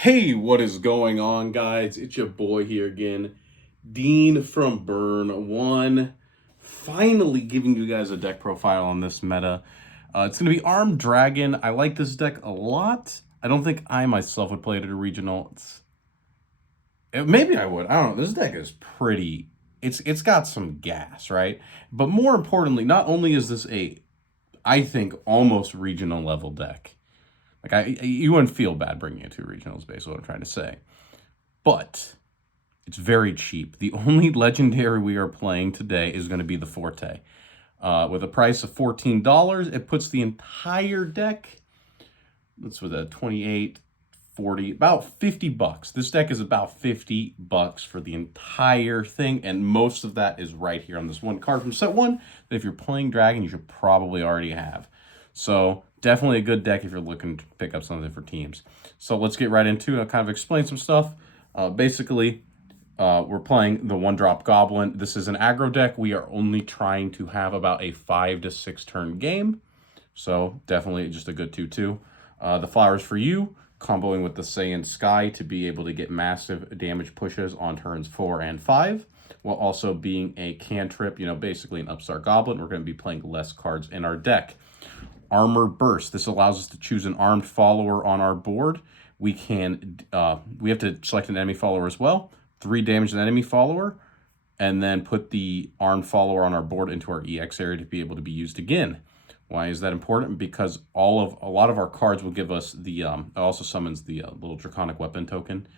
Hey, what is going on, guys? It's your boy here again, Dean from Burn One. Finally giving you guys a deck profile on this meta. It's going to be Armed Dragon. I like this deck a lot. I don't think I myself would play it at a regional. Maybe I would. I don't know. This deck is pretty. It's got some gas, right? But more importantly, not only is this I think, almost regional level deck. You wouldn't feel bad bringing it to regionals, basically what I'm trying to say. But it's very cheap. The only legendary we are playing today is going to be the Forte. With a price of $14, it puts the entire deck, that's with a 28, 40, about 50 bucks. This deck is about 50 bucks for the entire thing, and most of that is right here on this one card from set one that if you're playing Dragon, you should probably already have. So definitely a good deck if you're looking to pick up something for teams. So let's get right into it. I'll kind of explain some stuff. Basically, we're playing the one-drop Goblin. This is an aggro deck. We are only trying to have about a 5 to 6 turn game. So definitely just a good 2-2. The flowers for you, comboing with the Saiyan Sky to be able to get massive damage pushes on turns 4 and 5, while also being a cantrip, basically an upstart goblin. We're going to be playing less cards in our deck. Armor Burst. This allows us to choose an armed follower on our board. We have to select an enemy follower as well. 3 damage an enemy follower, and then put the armed follower on our board into our EX area to be able to be used again. Why is that important? Because a lot of our cards will give us the, it also summons the little Draconic Weapon token,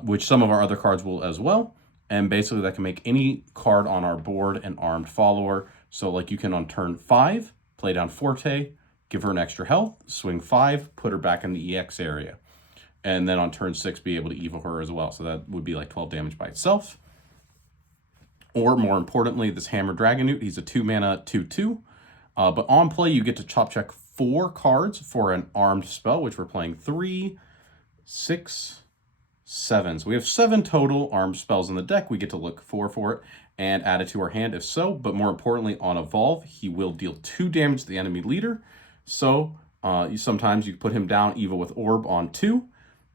which some of our other cards will as well. And basically that can make any card on our board an armed follower. So like you can on turn 5, play down Forte, give her an extra health, swing 5, put her back in the EX area. And then on turn 6, be able to evil her as well. So that would be like 12 damage by itself. Or more importantly, this Hammer Dragon Newt, he's a 2-mana 2/2. But on play, you get to chop check 4 cards for an armed spell, which we're playing 3, 6, 7. So we have 7 total armed spells in the deck. We get to look for it and add it to our hand if so. But more importantly, on Evolve, he will deal 2 damage to the enemy leader. So sometimes you put him down evil with Orb on 2.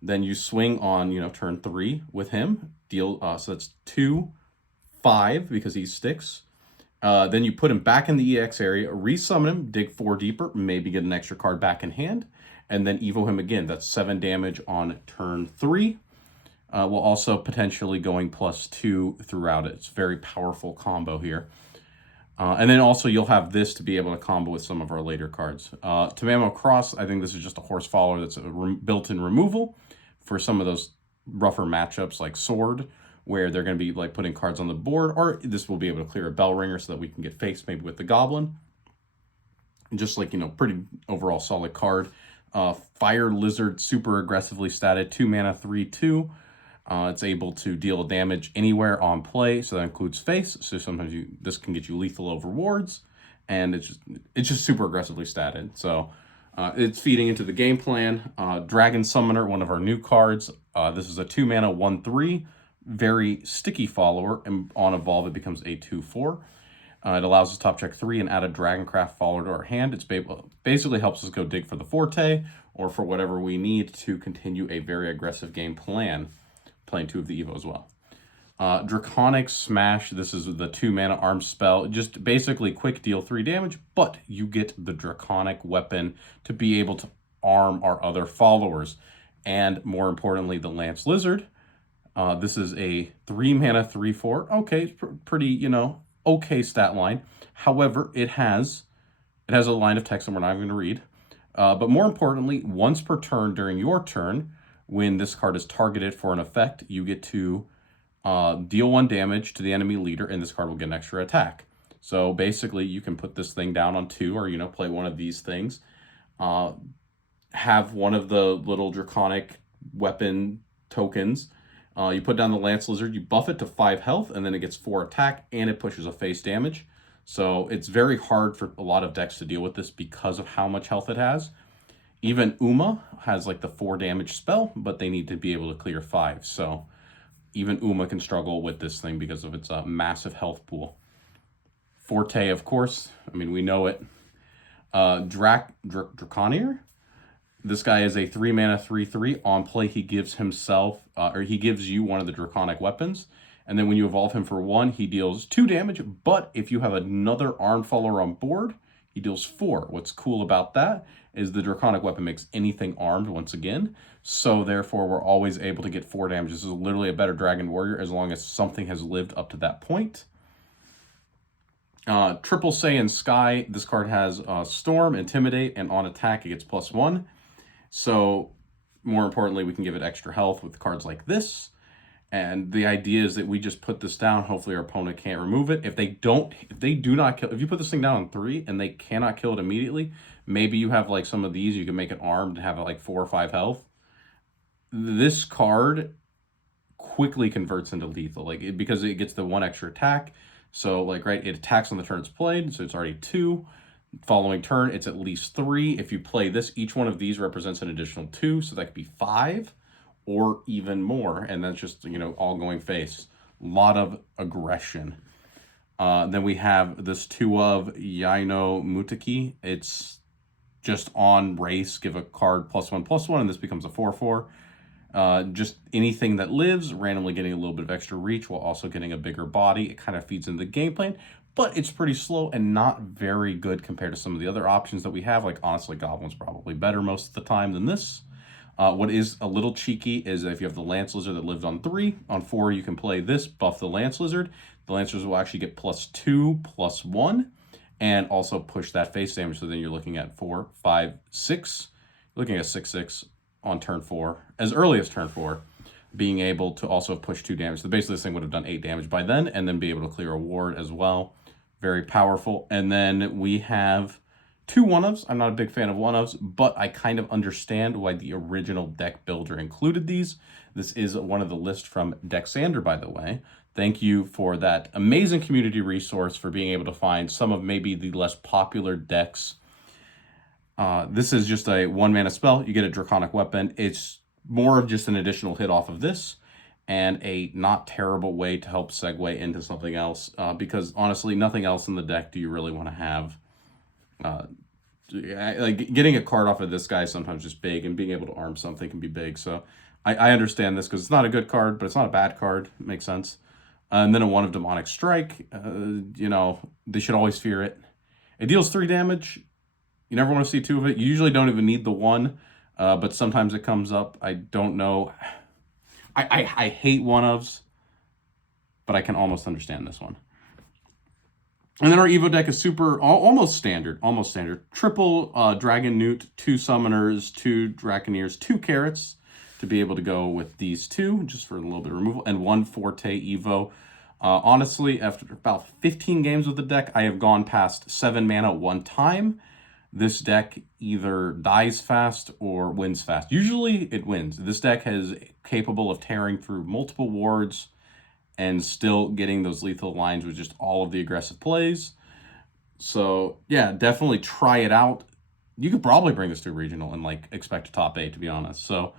Then you swing on, turn 3 with him. Deal, so that's 2, 5 because he sticks. Then you put him back in the EX area, resummon him, dig 4 deeper, maybe get an extra card back in hand, and then evo him again. That's 7 damage on turn 3. While also potentially going +2 throughout it. It's a very powerful combo here. And then also you'll have this to be able to combo with some of our later cards. Tamamo Cross, I think this is just a horse follower that's a built-in removal for some of those rougher matchups like Sword, where they're going to be like putting cards on the board, or this will be able to clear a Bell Ringer so that we can get faced maybe with the Goblin. And just like, pretty overall solid card. Fire Lizard, super aggressively statted, 2-mana 3/2. It's able to deal damage anywhere on play, so that includes face. So sometimes this can get you lethal over wards, and it's just super aggressively statted. So it's feeding into the game plan. Dragon Summoner, one of our new cards. This is a 2-mana 1/3, very sticky follower, and on Evolve it becomes a 2/4. It allows us to top check 3 and add a Dragoncraft follower to our hand. It's basically helps us go dig for the Forte or for whatever we need to continue a very aggressive game plan, playing 2 of the Evo as well. Draconic Smash, this is the 2-mana armed spell. Just basically quick deal 3 damage, but you get the Draconic Weapon to be able to arm our other followers. And more importantly, the Lance Lizard. This is a 3-mana 3/4. Okay, it's pretty, okay stat line. However, it has a line of text that we're not going to read. But more importantly, once per turn during your turn, when this card is targeted for an effect, you get to deal 1 damage to the enemy leader, and this card will get an extra attack. So basically, you can put this thing down on 2, or, play one of these things. Have one of the little Draconic Weapon tokens. You put down the Lance Lizard, you buff it to 5 health, and then it gets 4 attack, and it pushes a face damage. So it's very hard for a lot of decks to deal with this because of how much health it has. Even Uma has like the 4 damage spell, but they need to be able to clear 5. So even Uma can struggle with this thing because of its massive health pool. Forte, of course, we know it. Draconier. This guy is a 3 mana 3/3. On play, he gives himself, or he gives you one of the Draconic weapons. And then when you evolve him for 1, he deals 2 damage. But if you have another armed follower on board, he deals 4. What's cool about that is the Draconic weapon makes anything armed once again. So therefore, we're always able to get 4 damage. This is literally a better Dragon Warrior as long as something has lived up to that point. Triple Saiyan Sky. This card has Storm, Intimidate, and on attack it gets +1. So more importantly, we can give it extra health with cards like this. And the idea is that we just put this down. Hopefully our opponent can't remove it. If they do not kill, if you put this thing down on 3 and they cannot kill it immediately, maybe you have like some of these, you can make it armed and have it like 4 or 5 health. This card quickly converts into lethal, because it gets the 1 extra attack. So like, right, it attacks on the turn it's played, so it's already 2. Following turn, it's at least 3. If you play this, each one of these represents an additional 2, so that could be 5. Or even more, and that's just, all going face. A lot of aggression. Then we have this 2 of Yaino Mutaki. It's just on race, give a card +1/+1, and this becomes a 4/4. Just anything that lives, randomly getting a little bit of extra reach while also getting a bigger body. It kind of feeds into the game plan, but it's pretty slow and not very good compared to some of the other options that we have. Like, honestly, Goblin's probably better most of the time than this. What is a little cheeky is if you have the Lance Lizard that lived on 3, on 4 you can play this, buff the Lance Lizard. The Lance Lizard will actually get +2/+1, and also push that face damage. So then you're looking at 4, 5, 6. You're looking at 6/6 on turn 4, as early as turn 4, being able to also push 2 damage. So basically this thing would have done 8 damage by then, and then be able to clear a ward as well. Very powerful. And then we have 2 1-ofs. I'm not a big fan of 1-ofs, but I kind of understand why the original deck builder included these. This is one of the list from Dexander, by the way. Thank you for that amazing community resource for being able to find some of maybe the less popular decks. This is just a 1 mana spell. You get a Draconic weapon. It's more of just an additional hit off of this, and a not terrible way to help segue into something else, because honestly, nothing else in the deck do you really want to have. Like, getting a card off of this guy is sometimes just big, and being able to arm something can be big. So I understand this because it's not a good card, but it's not a bad card. It makes sense. And then a 1 of Demonic Strike. They should always fear it. It deals 3 damage. You never want to see 2 of it. You usually don't even need the 1, but sometimes it comes up. I don't know. I hate 1-ofs, but I can almost understand this one. And then our Evo deck is almost standard. Triple Dragon Newt, 2 Summoners, 2 Draconeers, 2 Carrots to be able to go with these 2, just for a little bit of removal, and 1 Forte Evo. Honestly, after about 15 games with the deck, I have gone past 7 mana 1 time. This deck either dies fast or wins fast. Usually it wins. This deck is capable of tearing through multiple wards and still getting those lethal lines with just all of the aggressive plays. So yeah, definitely try it out. You could probably bring this to a regional and expect a top 8, to be honest. So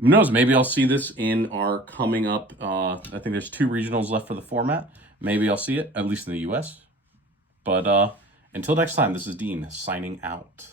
who knows, maybe I'll see this in our coming up, I think there's 2 regionals left for the format. Maybe I'll see it, at least in the US. But until next time, this is Dean signing out.